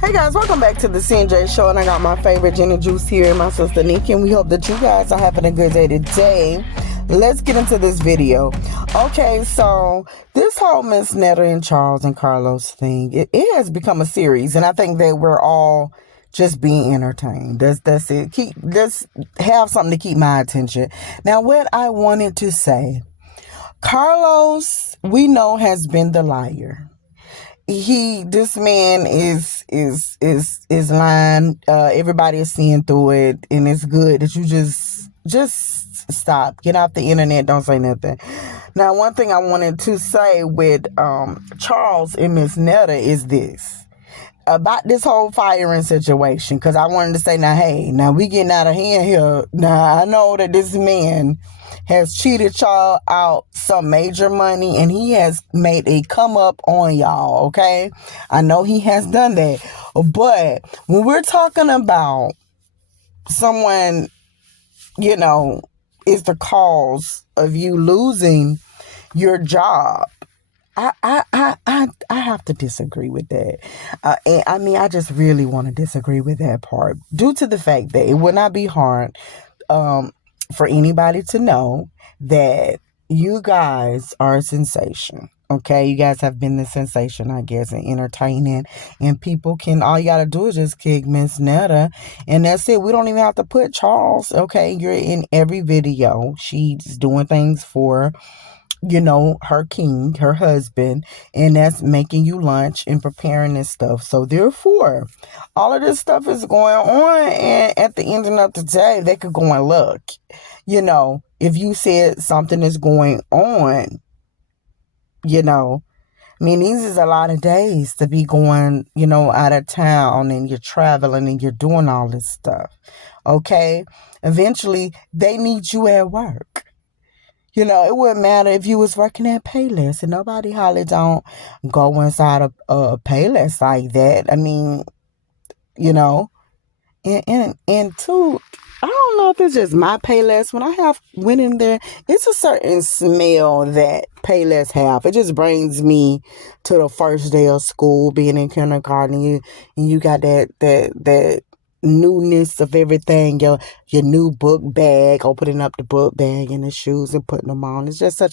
Hey guys, welcome back to the CNJ show, and I got my favorite gin and juice here and my sister Nikki, and we hope that you guys are having a good day today. Let's get into this video. Okay, so this whole Miss Netta and Charles and Carlos thing, it has become a series, and I think that we're all just being entertained. That's it. Just have something to keep my attention. Now, what I wanted to say, Carlos, we know, has been the liar. This man is lying. Everybody is seeing through it, and it's good that you just stop. Get off the internet. Don't say nothing. Now, one thing I wanted to say with Charles and Miss Netta is this about this whole firing situation, because I wanted to say, now we getting out of hand here. Now I know that this man has cheated y'all out some major money, and he has made a come up on y'all, okay? I know he has done that. But when we're talking about someone, is the cause of you losing your job, I have to disagree with that. I just really want to disagree with that part, due to the fact that it would not be hard for anybody to know that you guys are a sensation. Okay, you guys have been the sensation, I guess, and entertaining, and people all you gotta do is just kick Miss Netta, and that's it. We don't even have to put Charles. Okay, you're in every video. She's doing things for her king, her husband, and that's making you lunch and preparing this stuff. So therefore, all of this stuff is going on, and at the end of the day, they could go and look. If you said something is going on, these is a lot of days to be going, out of town, and you're traveling and you're doing all this stuff. Okay? Eventually, they need you at work. It wouldn't matter if you was working at Payless, and nobody hardly don't go inside a Payless like that. And two, I don't know if it's just my Payless. When I went in there, it's a certain smell that Payless have. It just brings me to the first day of school, being in kindergarten, and you got that newness of everything, your new book bag, opening up the book bag and the shoes and putting them on. It's just so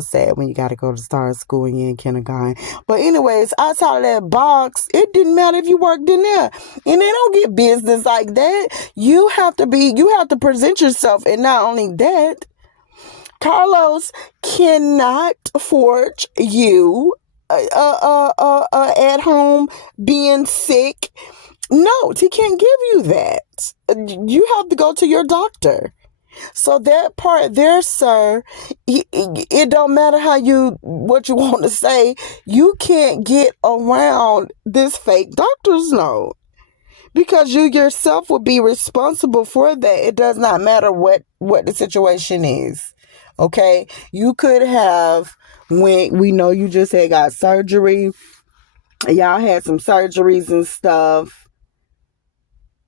sad when you got to go to start school and you're in kindergarten. But anyways, outside of that box, it didn't matter if you worked in there, and they don't get business like that. You have to present yourself, and not only that, Carlos cannot forge you at home being sick. No, he can't give you that. You have to go to your doctor. So that part there, sir, it don't matter what you want to say. You can't get around this fake doctor's note, because you yourself will be responsible for that. It does not matter what the situation is. Okay? You could have, when we know you just had got surgery, y'all had some surgeries and stuff.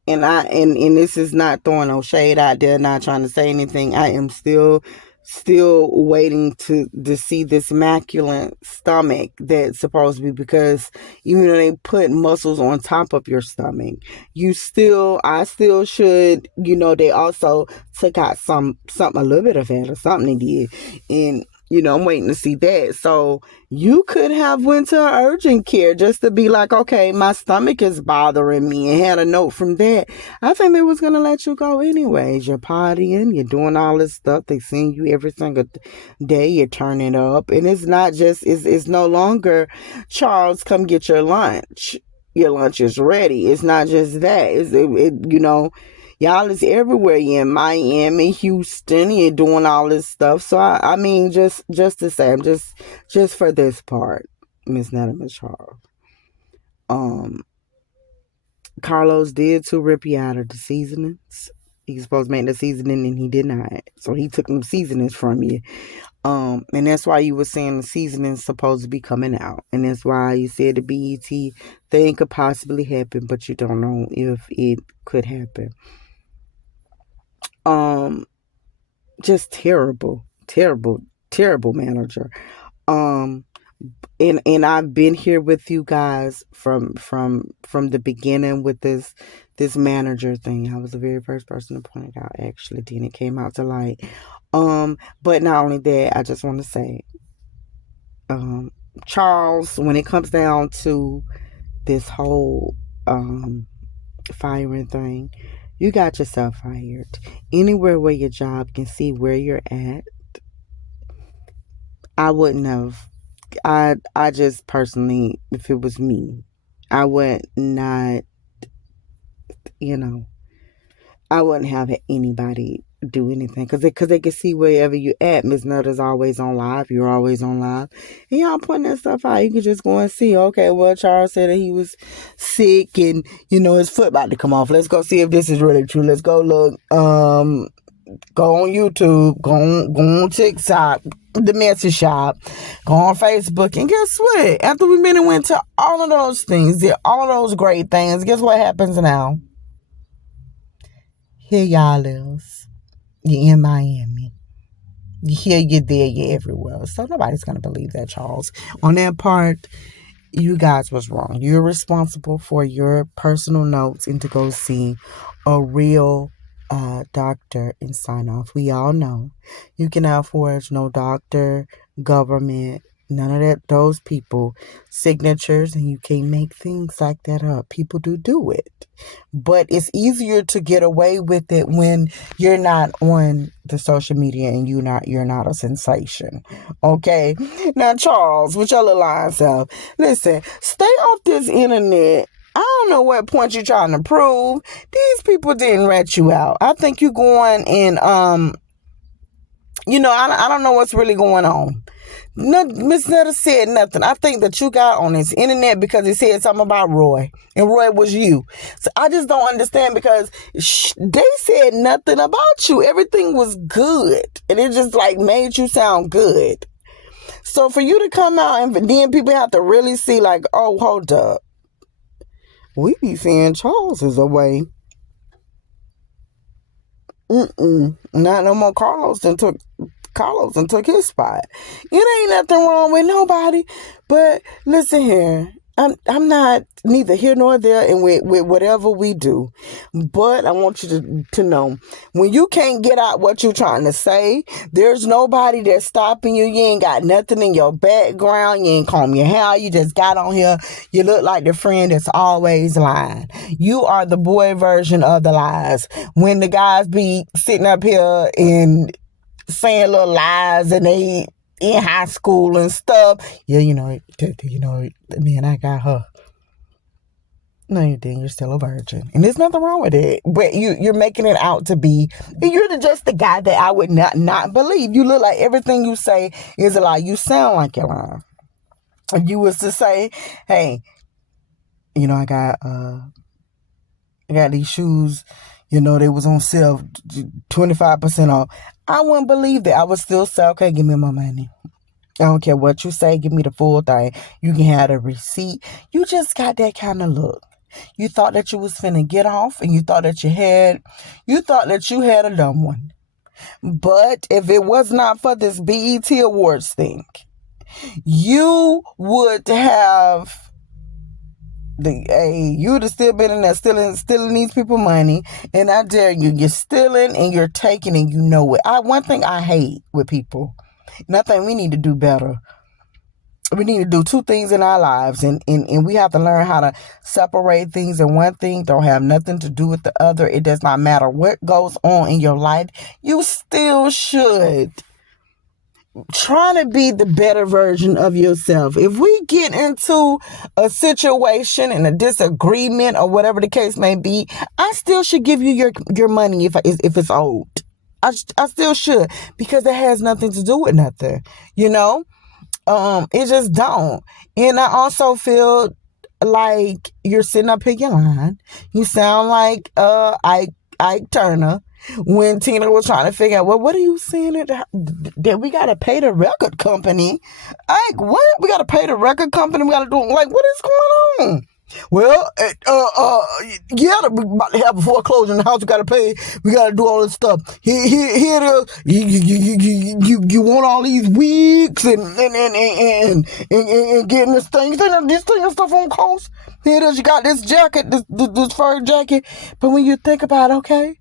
And this is not throwing no shade out there, not trying to say anything. I am still waiting to see this immaculate stomach that's supposed to be, because even though they put muscles on top of your stomach, I still should, they also took out a little bit of fat or something they did. And I'm waiting to see that. So you could have went to urgent care just to be like, okay, my stomach is bothering me, and had a note from that. I think they was going to let you go anyways. You're partying, you're doing all this stuff. They send you every single day. You're turning up. And it's not just, it's no longer, Charles, come get your lunch. Your lunch is ready. It's not just that. Y'all is everywhere. You're in Miami, Houston, you're doing all this stuff. So, just to say, I'm just for this part, Miss Netta and Charles. Carlos did rip you out of the seasonings. He's supposed to make the seasoning, and he did not. So he took them seasonings from you. And that's why you were saying the seasoning's supposed to be coming out. And that's why you said the BET thing could possibly happen, but you don't know if it could happen. Just terrible manager. And I've been here with you guys from the beginning with this manager thing. I was the very first person to point it out, actually. Then it came out to light. But not only that, I just want to say, Charles, when it comes down to this whole firing thing, you got yourself fired. Anywhere where your job can see where you're at, I wouldn't have. I just personally, if it was me, I would not, I wouldn't have anybody do anything because they can see wherever you at. Miss Netta's always on live. You're always on live. And y'all putting that stuff out. You can just go and see, okay, well, Charles said that he was sick and, his foot about to come off. Let's go see if this is really true. Let's go look. Go on YouTube, go on TikTok, the message shop, go on Facebook, and guess what? After we been and went to all of those things, did all of those great things, guess what happens now? Here y'all is. You're in Miami. Here, you're there, you're everywhere. So nobody's going to believe that, Charles. On that part, you guys was wrong. You're responsible for your personal notes and to go see a real doctor and sign off. We all know you cannot forge no doctor, government, none of that, those people signatures, and you can't make things like that up. People do it, but it's easier to get away with it when you're not on the social media and you're not a sensation. Okay, now Charles, with your little line self, listen, stay off this internet. I don't know what point you're trying to prove. These people didn't rat you out. I think you going and I don't know what's really going on. No, Miss Netta said nothing. I think that you got on this internet because it said something about Roy, and Roy was you. So I just don't understand because they said nothing about you. Everything was good, and it just made you sound good. So for you to come out and then people have to really see oh, hold up. We be saying Charles is away. Not no more. Carlos took his spot. It ain't nothing wrong with nobody. But listen here. I'm not neither here nor there and with whatever we do. But I want you to know, when you can't get out what you're trying to say, there's nobody that's stopping you. You ain't got nothing in your background. You ain't comb your hair. You just got on here. You look like the friend that's always lying. You are the boy version of the lies. When the guys be sitting up here and saying little lies and they in high school and stuff. Yeah, man, I got her. No, you didn't. You're still a virgin. And there's nothing wrong with it. But you're making it out to be, you're just the guy that I would not believe. You look like everything you say is a lie. You sound like you're lying. If you was to say, hey, I got these shoes, they was on sale 25% off. I wouldn't believe that. I would still say, okay, give me my money. I don't care what you say. Give me the full thing. You can have the receipt. You just got that kind of look. You thought that you was finna get off and you thought that you had a dumb one. But if it was not for this BET Awards thing, you would have you would have still been in there stealing these people money. And I dare you, you're stealing and you're taking and you know it. One thing I hate with people, and I think we need to do better. We need to do two things in our lives, and we have to learn how to separate things. And one thing don't have nothing to do with the other. It does not matter what goes on in your life. You still should try to be the better version of yourself. If we get into a situation and a disagreement or whatever the case may be, I still should give you your money if it's owed. I still should, because it has nothing to do with nothing. It just don't. And I also feel like you're sitting up here, you're lying. You sound like Ike Turner when Tina was trying to figure out, well, what are you saying that we got to pay the record company? Ike, what? We got to pay the record company? We got to do, what is going on? Well, yeah, we about to have a foreclosure in the house. We gotta pay. We gotta do all this stuff. Here it is. You want all these wigs and getting this thing. You think this thing and stuff on cost? Here it is. You got this jacket, this fur jacket. But when you think about it, okay,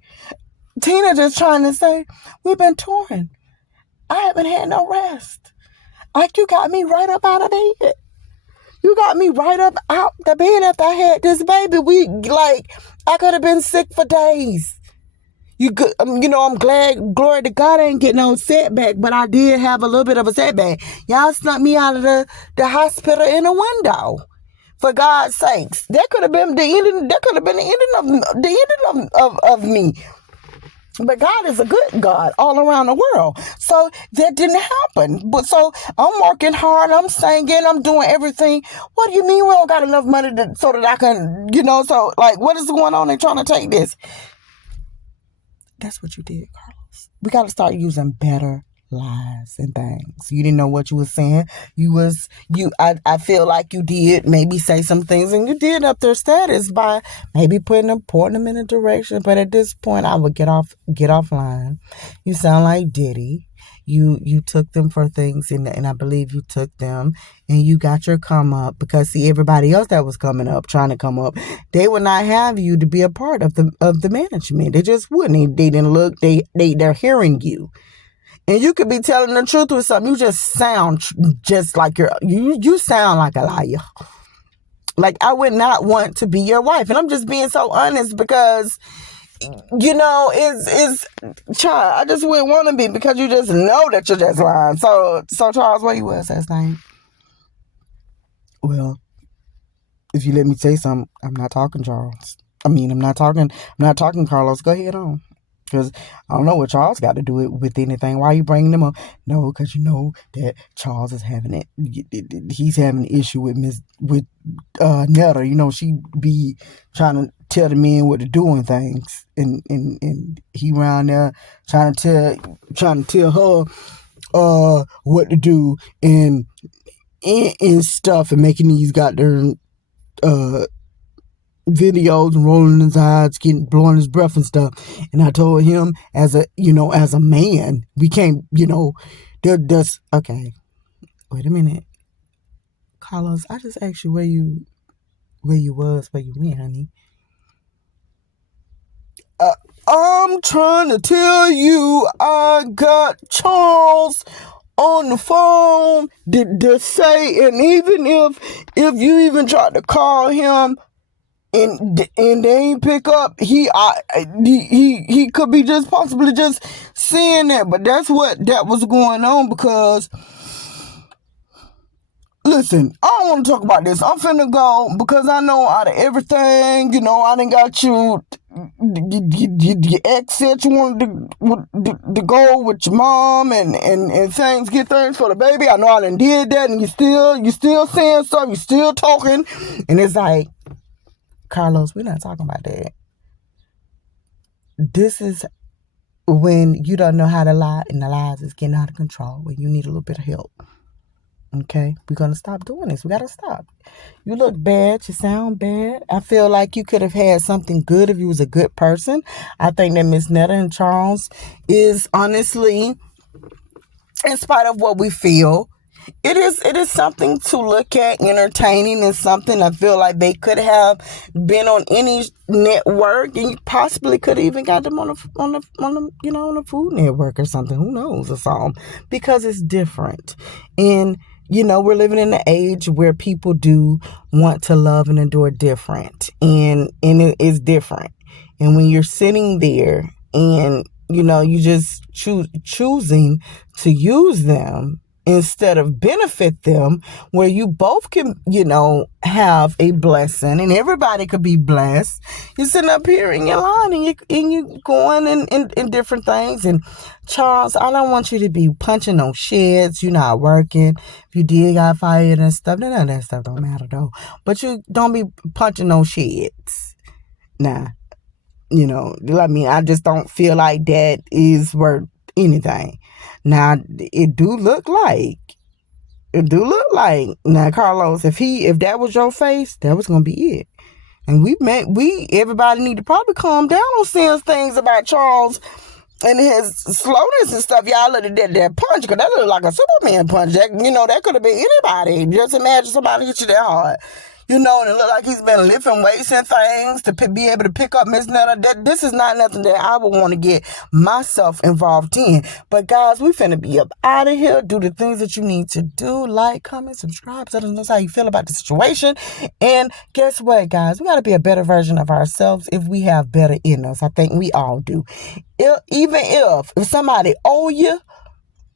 Tina just trying to say we've been touring. I haven't had no rest. Like you got me right up out of bed. You got me right up out the bed after I had this baby. I could have been sick for days. I'm glad, glory to God, I ain't getting no setback, but I did have a little bit of a setback. Y'all snuck me out of the hospital in a window. For God's sakes, that could have been the ending. That could have been the ending of me. But God is a good God all around the world. So that didn't happen. But so I'm working hard. I'm singing. I'm doing everything. What do you mean we don't got enough money so that I can, so like, what is going on? They trying to take this. That's what you did, Carlos. We got to start using better lies and things. You didn't know what you were saying. I feel like you did maybe say some things, and you did up their status by maybe pointing them in a direction. But at this point, I would get offline. You sound like Diddy. You took them for things, and I believe you took them, and you got your come up, because see, everybody else that was trying to come up, they would not have you to be a part of the management. They just wouldn't. They didn't look. They're hearing you. And you could be telling the truth with something. You just sound just like you sound like a liar. Like, I would not want to be your wife. And I'm just being so honest because, it's child, I just wouldn't want to be, because you just know that you're just lying. So Charles, where you was last night? Well, if you let me say something, I'm not talking Charles. I'm not talking Carlos. Go ahead on. Because I don't know what Charles got to do with anything. Why are you bringing them up? No, because you know that Charles is having it. He's having an issue with Netta. She be trying to tell the men what to do and things, and he around there trying to tell her what to do and stuff, and making these goddamn videos and rolling his eyes, blowing his breath and stuff. And I told him, as a man, we can't, that's okay. Wait a minute, Carlos. I just asked you where you went, honey. I'm trying to tell you, I got Charles on the phone to say, and even if you even tried to call him, and they ain't pick up, he could be just possibly just saying that. But that's what that was going on, because listen, I don't want to talk about this. I'm finna go, because I know out of everything, I done got you the ex said you wanted to go with your mom and get things for the baby. I know I done did that, and you still saying stuff, you still talking, and it's like, Carlos, we're not talking about that. This is when you don't know how to lie, and the lies is getting out of control, when you need a little bit of help. Okay? We're going to stop doing this. We got to stop. You look bad. You sound bad. I feel like you could have had something good if you was a good person. I think that Miss Netta and Charles is honestly, in spite of what we feel, it is something to look at, entertaining, and something I feel like they could have been on any network, and you possibly could have even got them on a Food Network or something. Who knows, or something, because it's different. And we're living in an age where people do want to love and adore different, and it is different. And when you're sitting there and you just choosing to use them instead of benefit them, where you both can, have a blessing and everybody could be blessed. You're sitting up here in your line and you going in different things. And Charles, I don't want you to be punching on sheds. You're not working. If you did got fired and stuff, none of that stuff don't matter though. But you don't be punching on sheds. Nah, I just don't feel like that is worth anything. Now, it do look like It do look like. Now, Carlos, if that was your face, that was gonna be it. And everybody need to probably calm down on saying things about Charles and his slowness and stuff. Y'all look at that punch, because that looked like a Superman punch. That could have been anybody. Just imagine somebody hit you that hard. And it looked like he's been lifting weights and things to be able to pick up Miss Netta. This is not nothing that I would want to get myself involved in. But guys, we finna be up out of here. Do the things that you need to do. Like, comment, subscribe. Let us know how you feel about the situation. And guess what, guys? We got to be a better version of ourselves if we have better in us. I think we all do. Even if somebody owe you,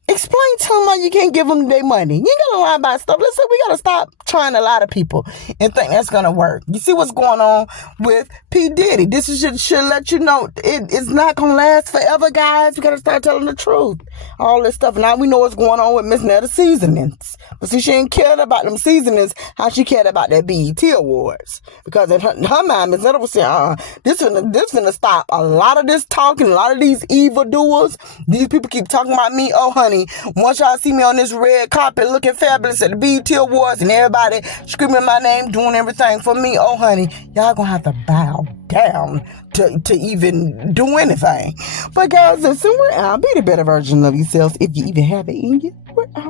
explain to them why you can't give them their money. You ain't got to lie about stuff. Listen, we got to stop trying to lie to people and think that's going to work. You see what's going on with P. Diddy. This should let you know it's not going to last forever, guys. You got to start telling the truth. All this stuff. Now we know what's going on with Miss Netta seasonings. But see, she ain't cared about them seasonings how she cared about that BET Awards. Because in her mind, Miss Netta was saying, this finna stop a lot of this talking, a lot of these evildoers. These people keep talking about me. Oh, honey, once y'all see me on this red carpet looking fabulous at the BET Awards and everybody screaming my name, doing everything for me, oh honey, y'all gonna have to bow down to even do anything. But guys, listen, I'll be the better version of yourselves if you even have it in you. We're out.